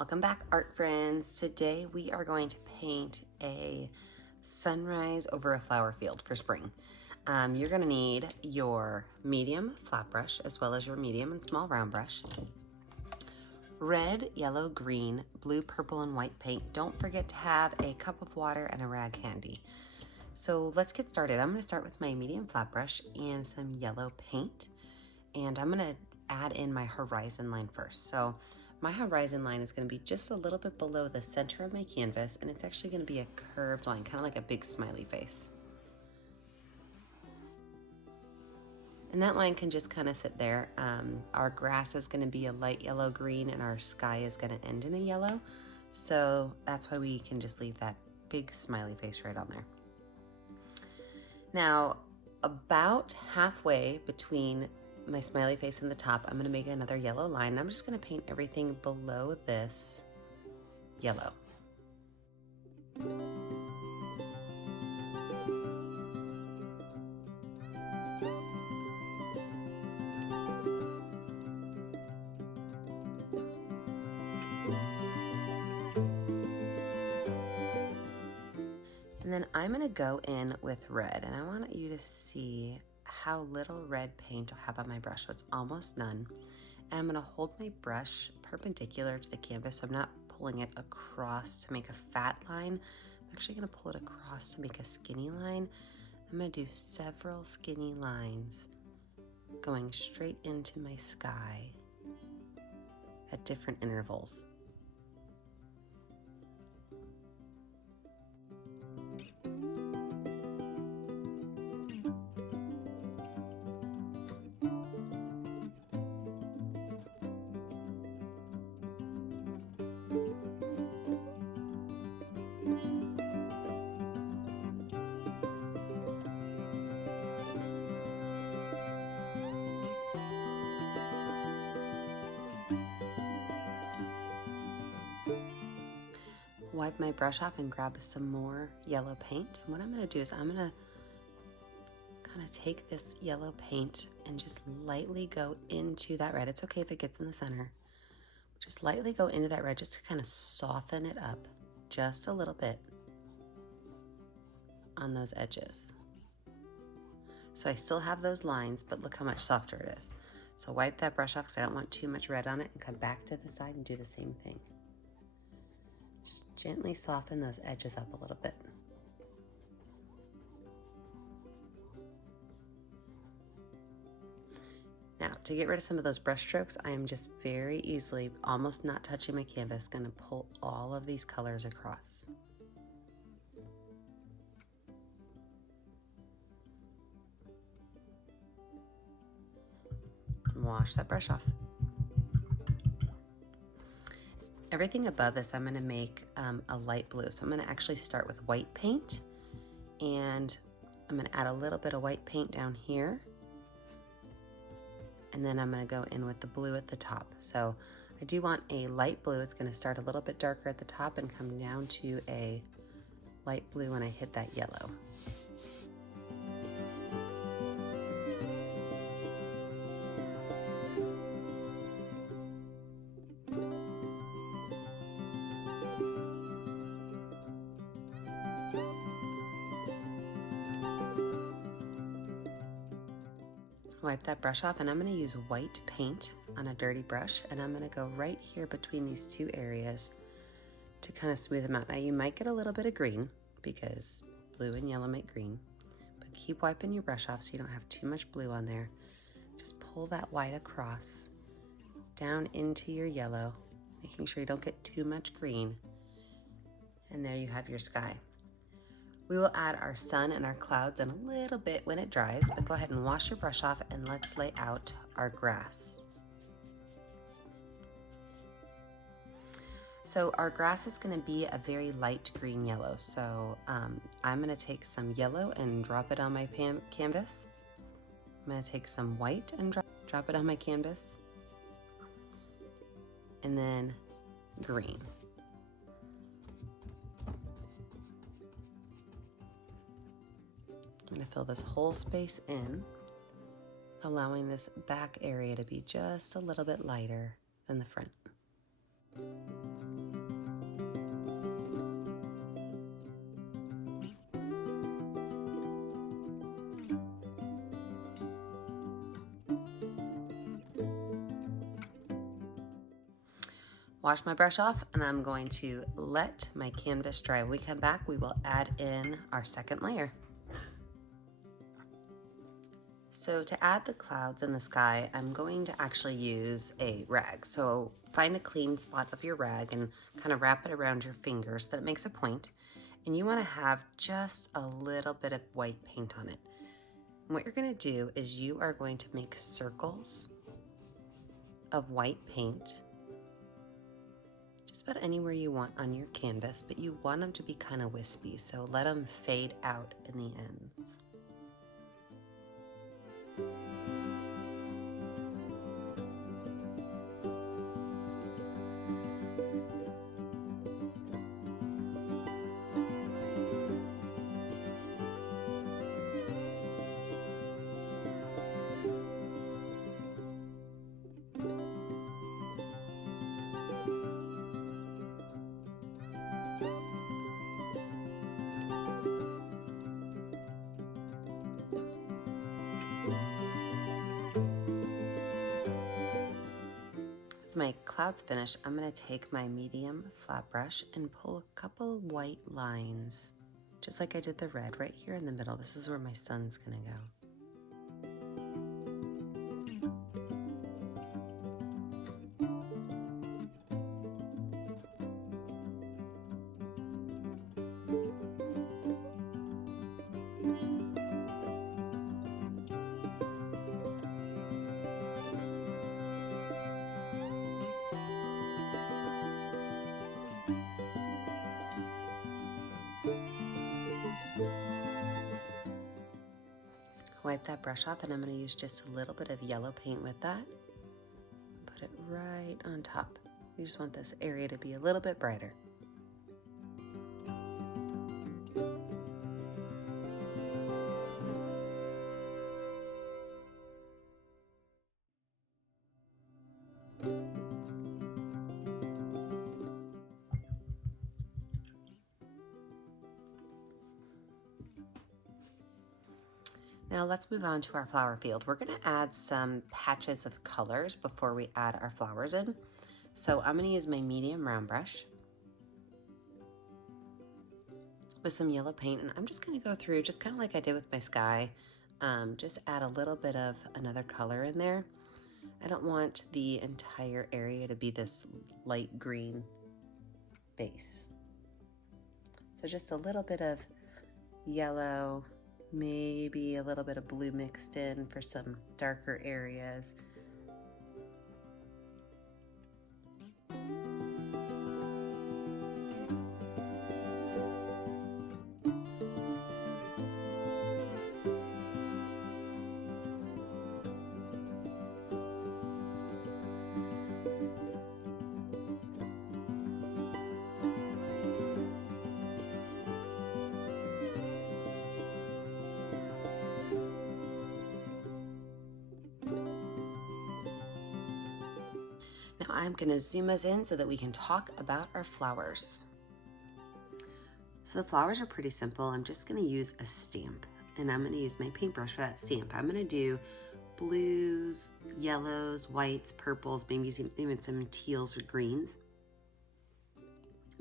Welcome back, art friends. Today we are going to paint a sunrise over a flower field for spring. You're going to need your medium flat brush as well as your medium and small round brush. Red, yellow, green, blue, purple, and white paint. Don't forget to have a cup of water and a rag handy. So let's get started. I'm going to start with my medium flat brush and some yellow paint. And I'm going to add in my horizon line first. So my horizon line is going to be just a little bit below the center of my canvas, and it's actually going to be a curved line, kind of like a big smiley face. And that line can just kind of sit there. Our grass is going to be a light yellow green, and our sky is going to end in a yellow. So that's why we can just leave that big smiley face right on there. Now, about halfway between my smiley face and the top, I'm going to make another yellow line. I'm just going to paint everything below this yellow. And then I'm going to go in with red, and I want you to see how little red paint I have on my brush. So it's almost none. And I'm going to hold my brush perpendicular to the canvas. So I'm not pulling it across to make a fat line. I'm actually going to pull it across to make a skinny line. I'm going to do several skinny lines going straight into my sky at different intervals. Wipe my brush off and grab some more yellow paint. And what I'm going to do is I'm going to kind of take this yellow paint and just lightly go into that red. It's okay if it gets in the center. Just lightly go into that red just to kind of soften it up just a little bit on those edges. So I still have those lines, but look how much softer it is. So wipe that brush off because I don't want too much red on it, and come back to the side and do the same thing. Just gently soften those edges up a little bit. Now, to get rid of some of those brush strokes, I am just very easily, almost not touching my canvas, going to pull all of these colors across. And wash that brush off. Everything above this, I'm going to make a light blue. So I'm going to actually start with white paint, and I'm going to add a little bit of white paint down here. And then I'm going to go in with the blue at the top. So I do want a light blue. It's going to start a little bit darker at the top and come down to a light blue when I hit that yellow. Wipe that brush off, and I'm going to use white paint on a dirty brush, and I'm going to go right here between these two areas to kind of smooth them out. Now you might get a little bit of green because blue and yellow make green, but keep wiping your brush off so you don't have too much blue on there. Just pull that white across down into your yellow, making sure you don't get too much green. And there you have your sky. We will add our sun and our clouds in a little bit when it dries, but go ahead and wash your brush off, and let's lay out our grass. So our grass is going to be a very light green yellow. So I'm going to take some yellow and drop it on my canvas. I'm going to take some white and drop it on my canvas. And then green. I'm going to fill this whole space in, allowing this back area to be just a little bit lighter than the front. wash my brush off, and I'm going to let my canvas dry. When we come back, we will add in our second layer. So to add the clouds in the sky, I'm going to actually use a rag. So find a clean spot of your rag and kind of wrap it around your finger so that it makes a point. And you want to have just a little bit of white paint on it. And what you're going to do is you are going to make circles of white paint just about anywhere you want on your canvas, but you want them to be kind of wispy, so let them fade out in the ends. With my clouds finished, I'm going to take my medium flat brush and pull a couple white lines, just like I did the red right here in the middle. This is where my sun's going to go. Wipe that brush off, and I'm going to use just a little bit of yellow paint with that. Put it right on top. We just want this area to be a little bit brighter. Now let's move on to our flower field. We're going to add some patches of colors before we add our flowers in. So I'm going to use my medium round brush with some yellow paint, and I'm just going to go through just kind of like I did with my sky. Just add a little bit of another color in there. I don't want the entire area to be this light green base. So just a little bit of yellow, maybe a little bit of blue mixed in for some darker areas. Now I'm going to zoom us in so that we can talk about our flowers. So the flowers are pretty simple. I'm just going to use a stamp, and I'm going to use my paintbrush for that stamp. I'm going to do blues, yellows, whites, purples, maybe even some teals or greens.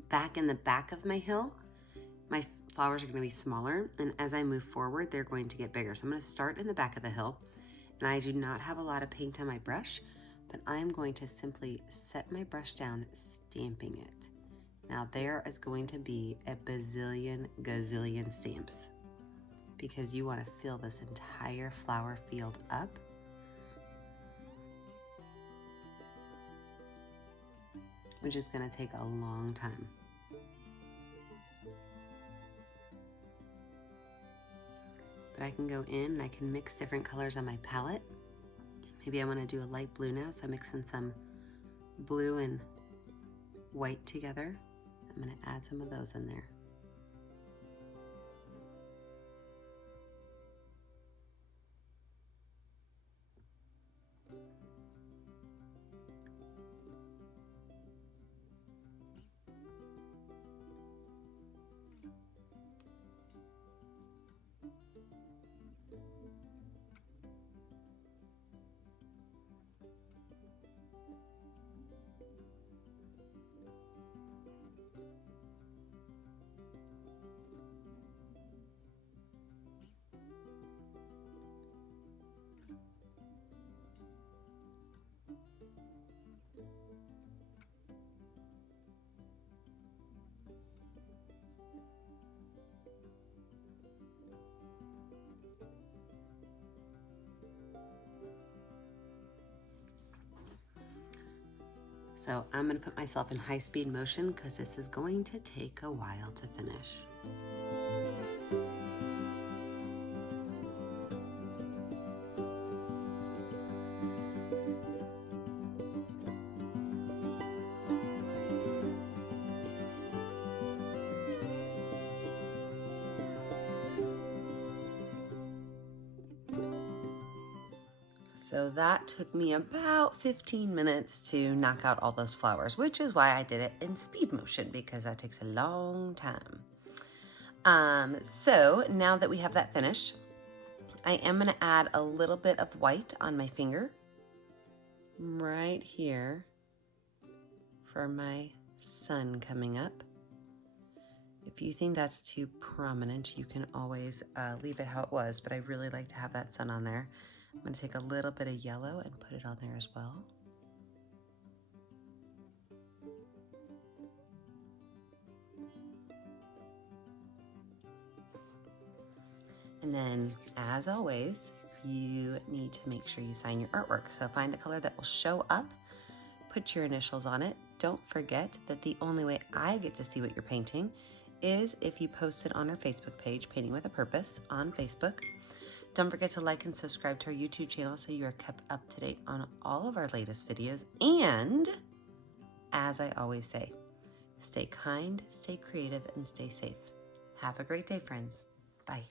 Back in the back of my hill, my flowers are going to be smaller, and as I move forward, they're going to get bigger. So I'm going to start in the back of the hill, and I do not have a lot of paint on my brush, but I'm going to simply set my brush down, stamping it. Now there is going to be a bazillion, gazillion stamps because you want to fill this entire flower field up. Which is going to take a long time. But I can go in and I can mix different colors on my palette. Maybe I want to do a light blue now, so I'm mixing some blue and white together. I'm going to add some of those in there. So I'm gonna put myself in high-speed motion because this is going to take a while to finish. So that took me about 15 minutes to knock out all those flowers, which is why I did it in speed motion, because that takes a long time. So now that we have that finished, I am gonna add a little bit of white on my finger right here for my sun coming up. If you think that's too prominent, you can always leave it how it was, but I really like to have that sun on there. I'm going to take a little bit of yellow and put it on there as well. And then, as always, you need to make sure you sign your artwork. So find a color that will show up, put your initials on it. Don't forget that the only way I get to see what you're painting is if you post it on our Facebook page, Painting with a Purpose, on Facebook. Don't forget to like and subscribe to our YouTube channel so you are kept up to date on all of our latest videos. And, as I always say, stay kind, stay creative, and stay safe. Have a great day, friends. Bye.